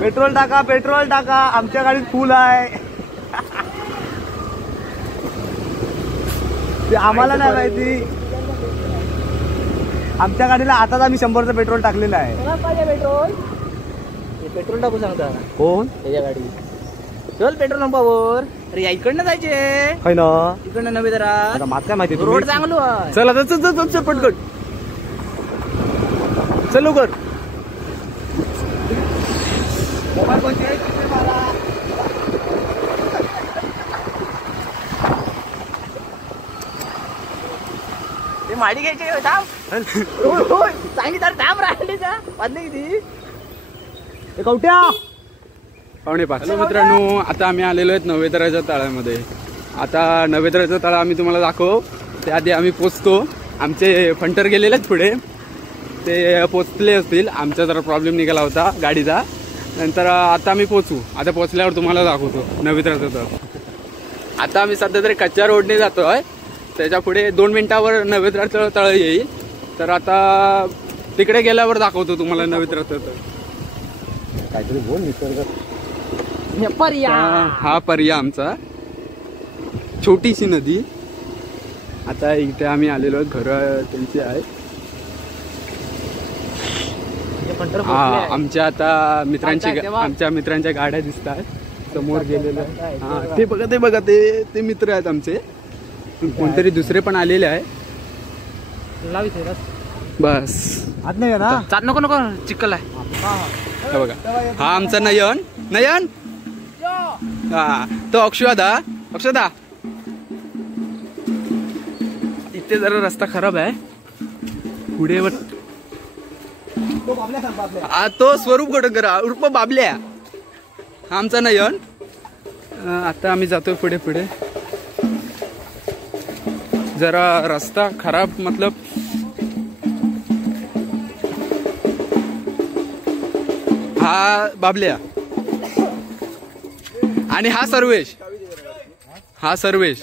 Petrol टाका, petrol टाका, आमच्या गाडीत फुल आहे. ते आम्हाला नाही माहिती. आमच्या गाडीला आताच आम्ही 100चं पेट्रोल टाकलेलं आहे. पेट्रोल पेट्रोल टाकू सांगता कोण त्याच्या गाडी. चल पेट्रोल पंपावर. अरे या इकडनं जायचे काय ना, इकडनं नव्हे जरा. मात काय माहिती, रोड चांगलो आहे. चल आता चल चल चल पटकन चल लवकर. ते माडी घ्यायचे थांब. चांगली तर थांब राहिली का वाजली किती कवट्या. 4:45. हॅलो मित्रांनो, आता आम्ही आलेलो आहेत नवेदराच्या तळ्यामध्ये. आता नवेदराचा तळा आम्ही तुम्हाला दाखवू. त्याआधी आम्ही पोचतो. आमचे फंटर गेलेले आहेत पुढे, ते पोचले असतील. आमचा जरा प्रॉब्लेम निघाला होता गाडीचा. नंतर आता आम्ही पोचू. आता पोचल्यावर तुम्हाला दाखवतो नवेदराचं तळ. आता आम्ही सध्या तरी कच्च्या रोडने जातोय. त्याच्या पुढे 2 मिनिटावर नवेदराचं तळ येईल. तर आता तिकडे गेल्यावर दाखवतो तुम्हाला नवेदराचं तळ. काहीतरी बोल निसर्ग. हा पर्या आमचा, छोटीशी नदी. आता इथे आम्ही आलेलो आहोत. घर त्यांची आहे. आमच्या आता आमच्या मित्रांच्या गाड्या दिसतात समोर गेलेल्या. हा ते बघा ते मित्र आहेत आमचे. कोणतरी दुसरे पण आलेले आहे. बस आत नाही ना, चाट नको नको चिखल आहे. बघा हा आमचा नयन. नयन हा तो अक्षदा. अक्षदा इथे जरा रस्ता खराब आहे पुढे. तो स्वरूप गोटकर उर्फ बाबल्या. हा आमचा नयन. आता आम्ही जातोय पुढे पुढे. जरा रस्ता खराब मतलब हा बाबल्या आणि हा सर्वेश. हा सर्वेश.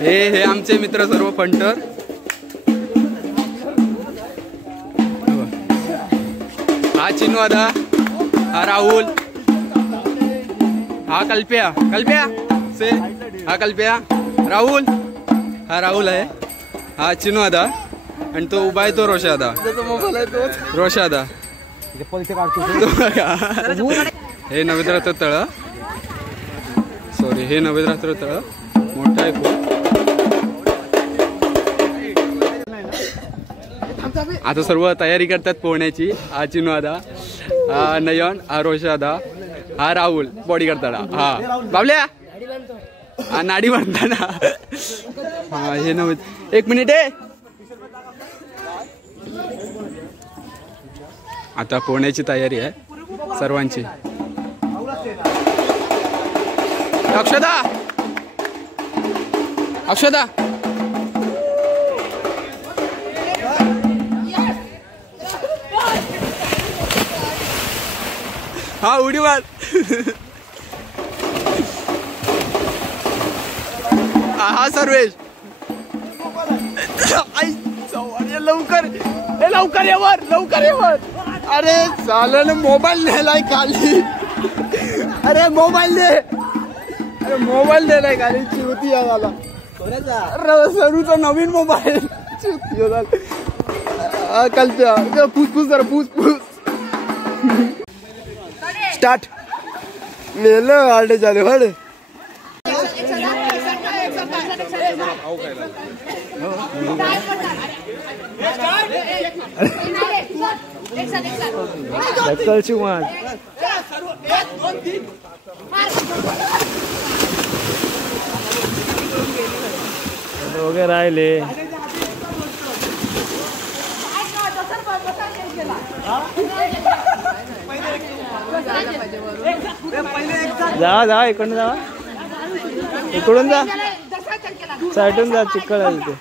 हे आमचे मित्र सर्व फंटर. हा चिनवादा. हा राहुल. हा कल्प्या. कल्प्या से हा कल्प्या. राहुल हा राहुल आहे. हा चिनवादा. आणि तो उभा आहे तो रोशादा. रोशादा. हे नवेदराचं तळ. सॉरी हे नवेदराचं तळ मोठं आहे खूप. आता सर्व तयारी करतात पोहण्याची. हा चिनवादा. हा नयन. हा रोशादा. हा राहुल बॉडी करताना. हा बाबल्या हा नाडी बांधताना. हा हे नव्हे. 1 मिनिट आहे. आता पोहण्याची तयारी आहे सर्वांची. अक्षदा. अक्षदा हा उडी मार. हा सर्वेश. लवकर लवकर येवर लवकर येवर. अरे चालेल मोबाईल नेलाय खाली. अरे मोबाईल दे. अरे मोबाईल नेलाय खाली. चिवती झाला सरूचा नवीन मोबाईल. चिवती झाला. कल्प्या फुसफुस जरा फुसफुस. स्टार्ट मेलो आडे झाले वाडे. कळची मार वगैरे राहिले. जावा जावा इकडून जावा. इकडून जा. साईडून जा. चिखल आहे तिथे.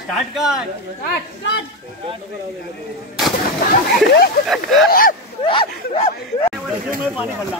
स्टार्ट कर पाणी पडला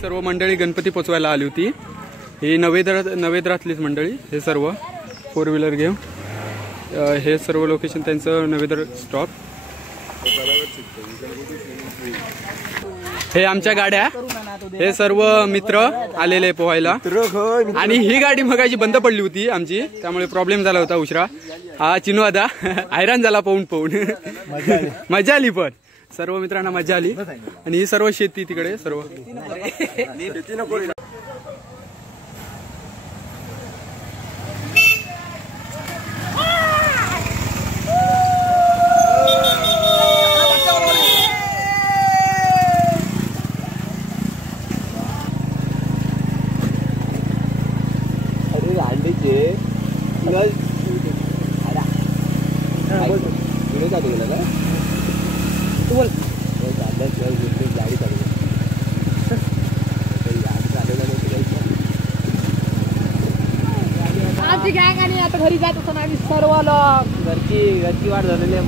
सर्व मंडळी गणपती पोचवायला आली होती. ही नवेद्रातलीच मंडळी, हे सर्व 4 व्हीलर घेऊन. हे सर्व लोकेशन त्यांचं नवेद्र स्टॉप. हे आमच्या गाड्या, हे सर्व मित्र आलेले पोहायला. आणि ही गाडी मगाशी बंद पडली होती आमची, त्यामुळे प्रॉब्लेम झाला होता उशिरा. हा चिनू आता हैराण झाला पोहून. मजा आली पण सर्व मित्रांना मजा आली. आणि ही सर्व शेती तिकडे सर्व. गँग आणि आता घरी जात असताना आम्ही सर्व लोक घरची वाट झालेली आहे.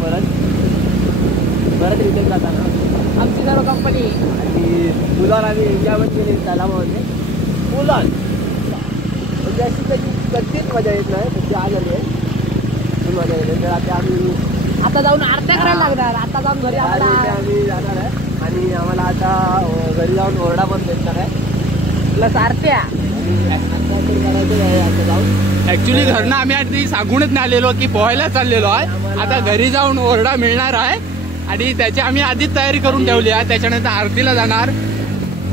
परत रिटर्न जाताना आमची सर्व कंपनी आणि पुलावर आम्ही एन्जॉयमेंट केली तलावामध्ये. पुलावर म्हणजे अशी कधीच मजा येत नाही, तशी आज आली आहे मजा येते. तर आता आम्ही आता जाऊन आरत्या करायला लागणार. आता जाऊन घरी आम्ही जाणार आहे. आणि आम्हाला आता घरी जाऊन ओरडा पण भेटणार आहे प्लस आरत्या. ऍक्च्युली घरनं आम्ही आधी सांगूनच नाही आलेलो की पोहायला चाललेलो आहे. आता घरी जाऊन ओरडा मिळणार आहे आणि त्याची आम्ही आधीच तयारी करून ठेवली आहे. त्याच्यानंतर आरतीला जाणार.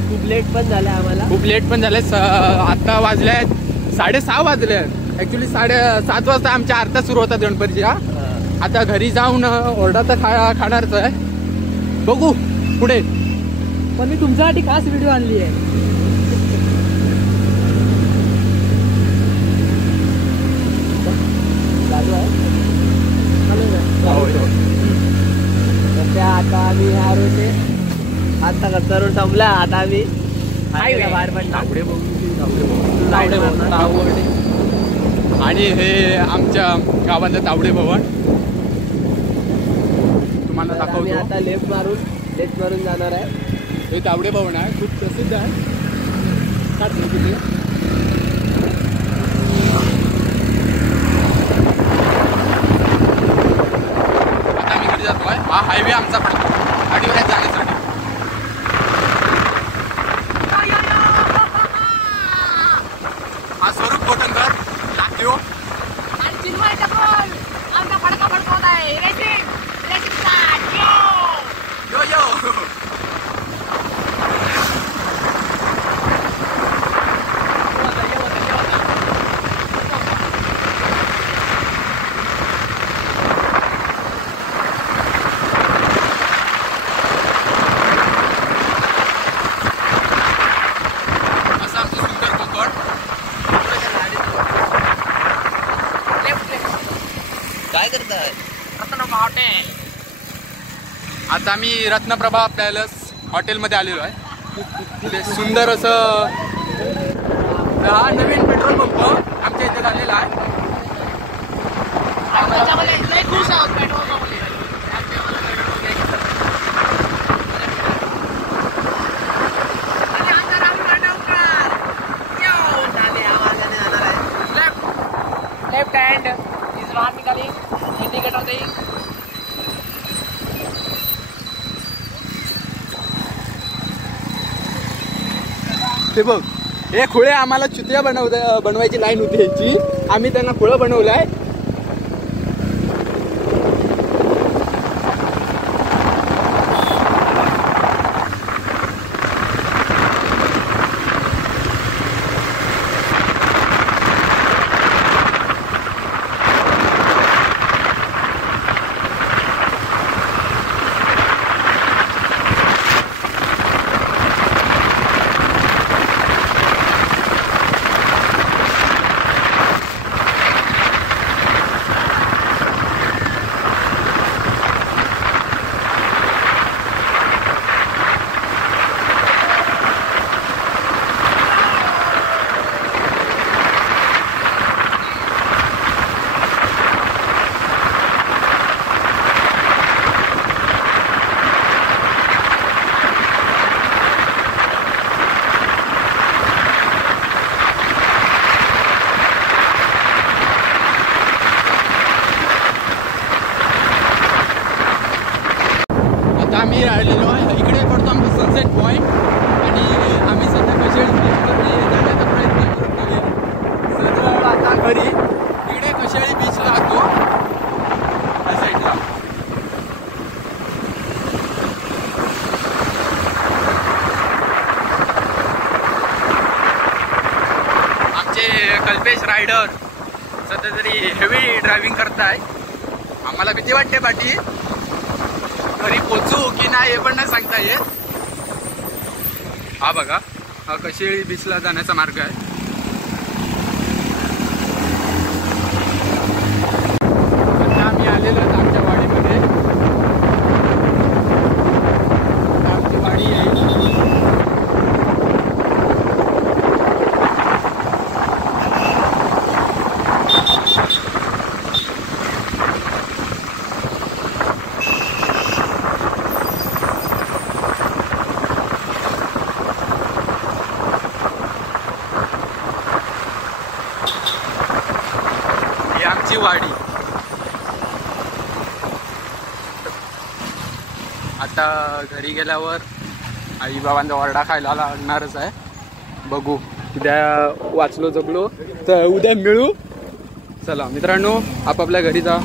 खूप लेट पण झालं आम्हाला, खूप लेट पण झाले. आता वाजले 6:30 वाजले. ऍक्च्युली 7:30 वाजता आमच्या आरत्या सुरू होतात गणपतीच्या. आता घरी जाऊन ओरडा तर खाणारच आहे. बघू पुढे. पण मी तुमच्यासाठी खास व्हिडिओ आणली आहे. आता आम्ही ह्या रोडने आता कच्चा रोड संपला. आता आम्ही बाहेर पण आणि हे आमच्या गावातलं तावडे भवन तुम्हाला दाखवतो. आता लेफ्ट मारून जाणार आहे. हे तावडे भवन आहे, खूप प्रसिद्ध आहे. तिथे आता मी घरी जातोय. हा हायवे आमचा पडतो गाडीवर जाण्यासाठी. हा स्वरूप कोटनकर नाट्यो आणि चिन्मय टकोल आमचा फडका फडकवत आहे. Racing start. Yo yo. काय करताय? रत्नप्रभा हॉटेल. आता मी रत्नप्रभा पॅलेस हॉटेलमध्ये आलेलो आहे. तिथे सुंदर असं हा नवीन पेट्रोल पंप आमच्या इथे झालेला आहे. लय खुश आहोत पेट्रोल पंपमध्ये. लेफ्ट हँड इज नॉट निकालिंग इंडिकेटर देईंग. ते बघ, हे खुळे आम्हाला चुत्या बनवायची लाईन होती ह्याची. आम्ही त्यांना खुळं बनवलंय. सध्या तरी हेवी ड्रायव्हिंग करताय. आम्हाला भीती वाटते पाठी घरी पोचू की नाही हे पण नाही सांगता येत. हा बघा, हा कशेळी बीचला जाण्याचा मार्ग आहे. आता आम्ही आलेलो आहोत आमच्या वाडीमध्ये. आमची वाडी आहे. आमची वाडी. आता घरी गेल्यावर आई बाबांचा ओरडा खायला लागणारच आहे. बघू, उद्या वाचलो जगलो तर उद्या मिळू. चला मित्रांनो, आपापल्या घरी जा.